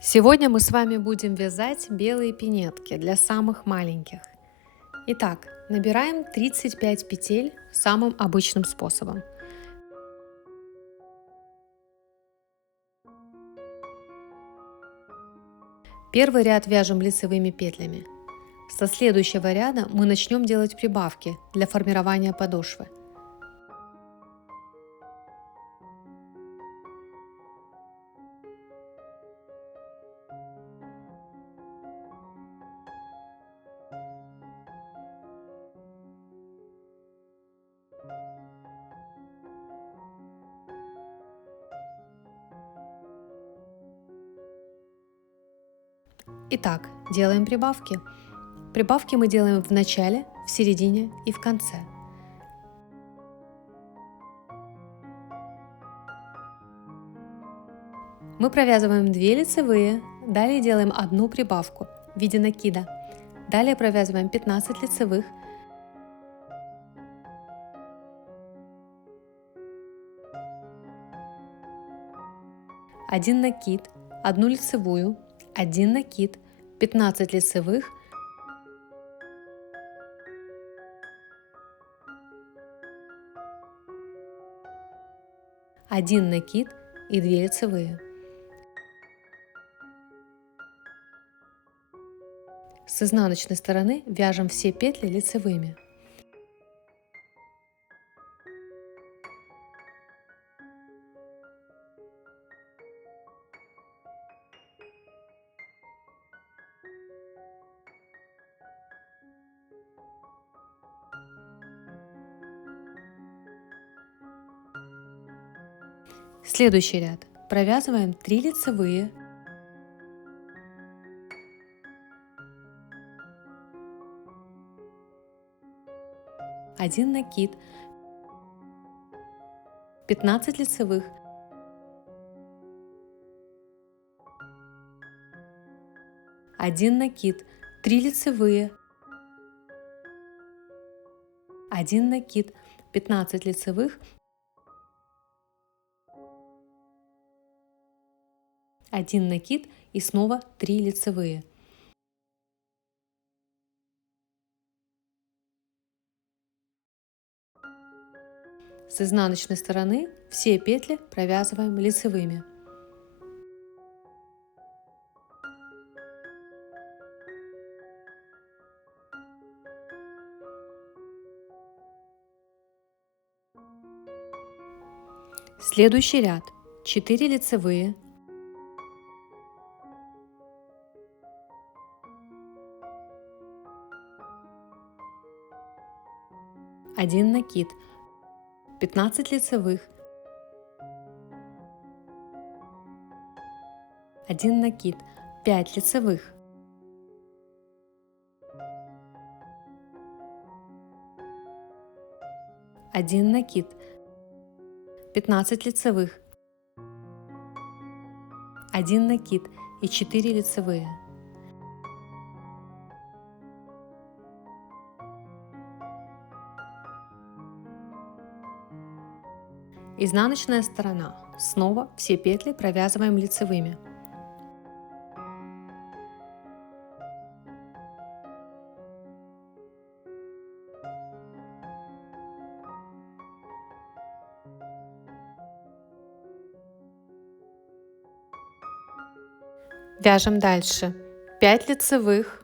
Сегодня мы с вами будем вязать белые пинетки для самых маленьких. Итак, набираем 35 петель самым обычным способом. Первый ряд вяжем лицевыми петлями. Со следующего ряда мы начнем делать прибавки для формирования подошвы. Итак, делаем прибавки. Прибавки мы делаем в начале, в середине и в конце. Мы провязываем 2 лицевые, далее делаем одну прибавку в виде накида. Далее провязываем 15 лицевых, один накид, одну лицевую, один накид, 15 лицевых, один накид и 2 лицевые. С изнаночной стороны вяжем все петли лицевыми. Следующий ряд. Провязываем 3 лицевые, один накид, 15 лицевых, один накид, 3 лицевые, один накид, 15 лицевых, один накид и снова 3 лицевые. С изнаночной стороны все петли провязываем лицевыми. Следующий ряд. 4 лицевые, один накид, 15 лицевых, один накид, 5 лицевых, один накид, 15 лицевых, один накид и 4 лицевые. Изнаночная сторона. Снова все петли провязываем лицевыми. Вяжем дальше. 5 лицевых,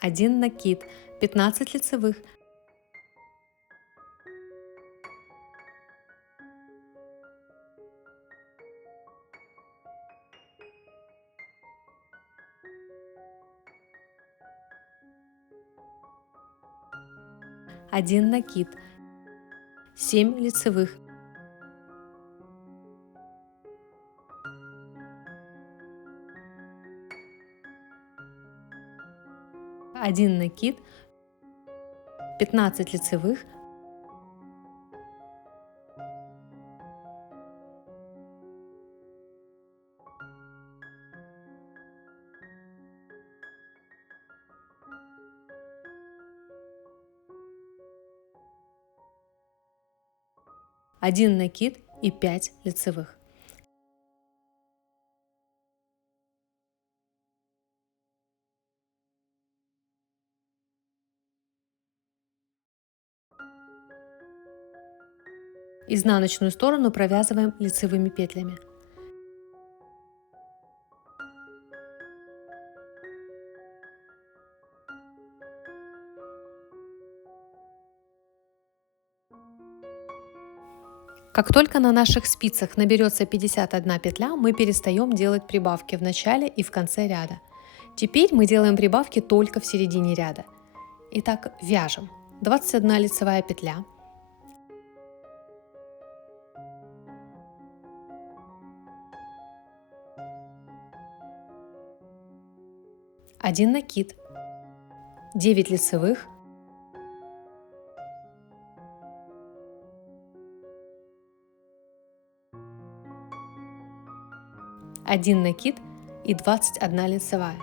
один накид, 15 лицевых, один накид, 7 лицевых, один накид, 15 лицевых, 1 накид и 5 лицевых. Изнаночную сторону провязываем лицевыми петлями. Как только на наших спицах наберется 51 петля, мы перестаем делать прибавки в начале и в конце ряда. Теперь мы делаем прибавки только в середине ряда. Итак, вяжем. 21 лицевая петля. Один накид. 9 лицевых. Один накид и 21 лицевая.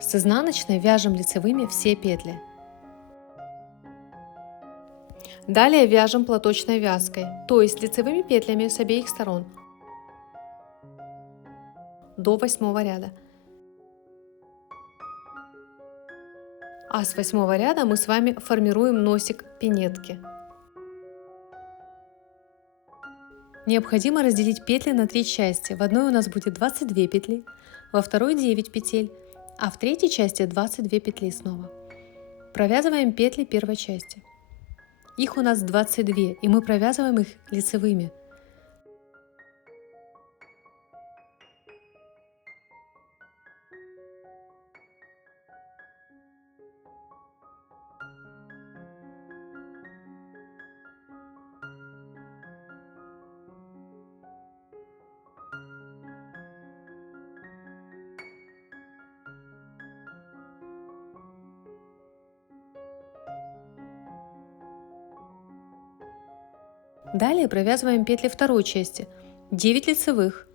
С изнаночной вяжем лицевыми все петли. Далее вяжем платочной вязкой, то есть лицевыми петлями с обеих сторон до 8 ряда. А с 8 ряда мы с вами формируем носик пинетки. Необходимо разделить петли на 3 части. В одной у нас будет 22 петли, во второй 9 петель, а в третьей части 22 петли снова. Провязываем петли первой части. Их у нас 22, и мы провязываем их лицевыми. Далее провязываем петли второй части, 9 лицевых.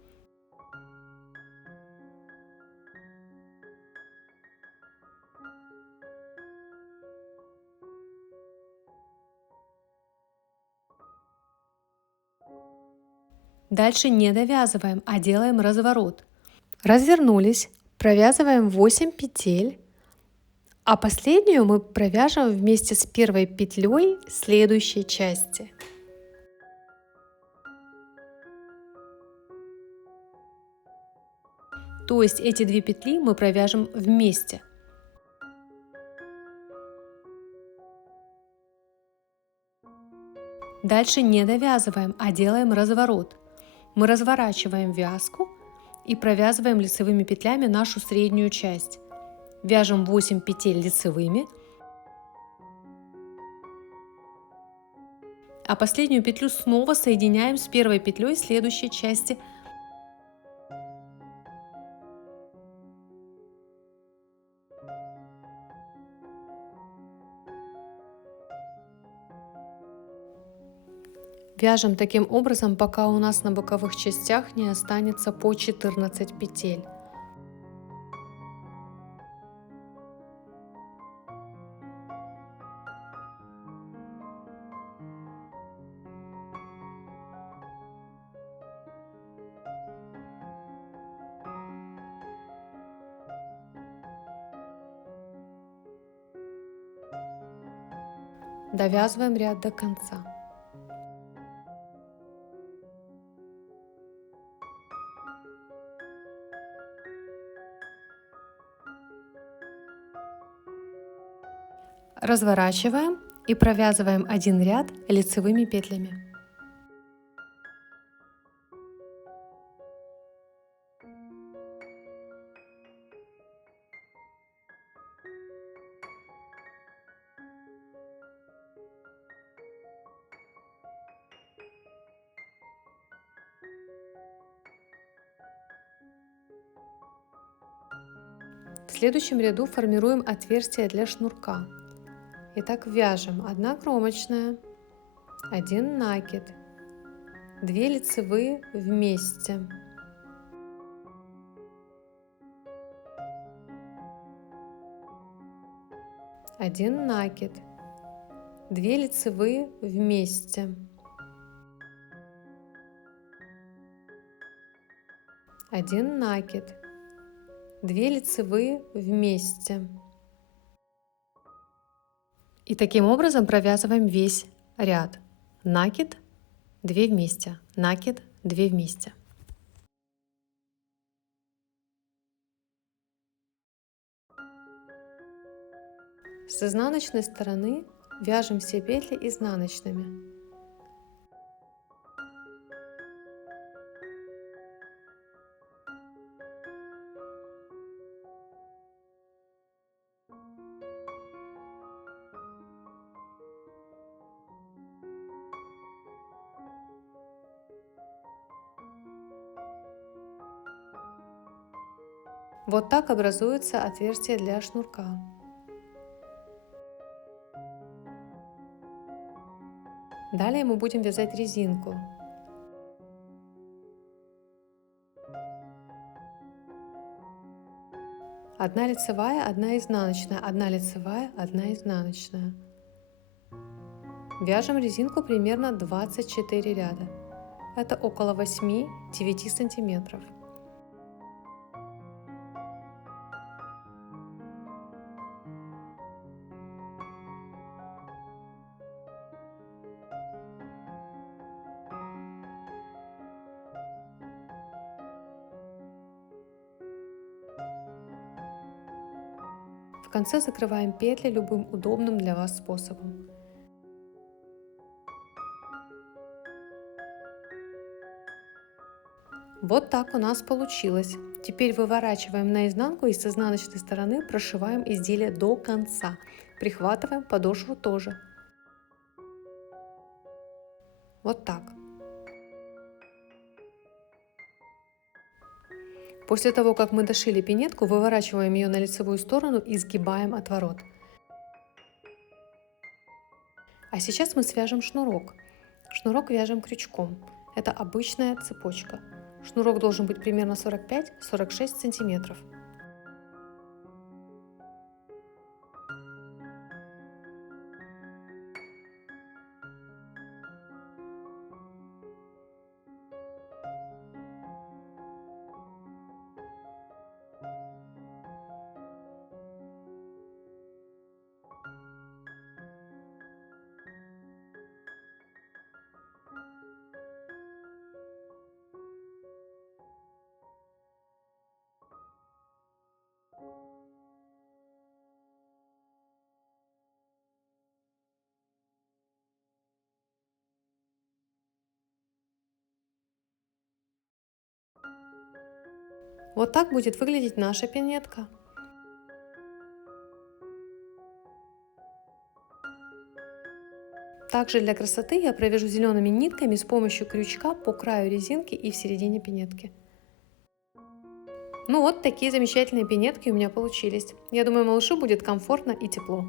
Дальше не довязываем, а делаем разворот. Развернулись, провязываем 8 петель, а последнюю мы провяжем вместе с первой петлей следующей части. То есть эти 2 петли мы провяжем вместе. Дальше не довязываем, а делаем разворот. Мы разворачиваем вязку и провязываем лицевыми петлями нашу среднюю часть. Вяжем 8 петель лицевыми, а последнюю петлю снова соединяем с первой петлей следующей части. Вяжем таким образом, пока у нас на боковых частях не останется по 14 петель. Довязываем ряд до конца. Разворачиваем и провязываем один ряд лицевыми петлями. В следующем ряду формируем отверстие для шнурка. Итак, вяжем 1 кромочная, 1 накид, 2 лицевые вместе, 1 накид, 2 лицевые вместе, 1 накид, 2 лицевые вместе. И таким образом провязываем весь ряд. Накид, 2 вместе, накид, 2 вместе. С изнаночной стороны вяжем все петли изнаночными. Вот так образуется отверстие для шнурка. Далее мы будем вязать резинку. Одна лицевая, одна изнаночная, одна лицевая, одна изнаночная. Вяжем резинку примерно 24 ряда. Это около 8-9 сантиметров. В конце закрываем петли любым удобным для вас способом. Вот так у нас получилось. Теперь выворачиваем наизнанку и с изнаночной стороны прошиваем изделие до конца. Прихватываем подошву тоже. Вот так. После того, как мы дошили пинетку, выворачиваем ее на лицевую сторону и сгибаем отворот. А сейчас мы свяжем шнурок. Шнурок вяжем крючком. Это обычная цепочка. Шнурок должен быть примерно 45-46 сантиметров. Вот так будет выглядеть наша пинетка. Также для красоты я провяжу зелеными нитками с помощью крючка по краю резинки и в середине пинетки. Ну вот такие замечательные пинетки у меня получились. Я думаю, малышу будет комфортно и тепло.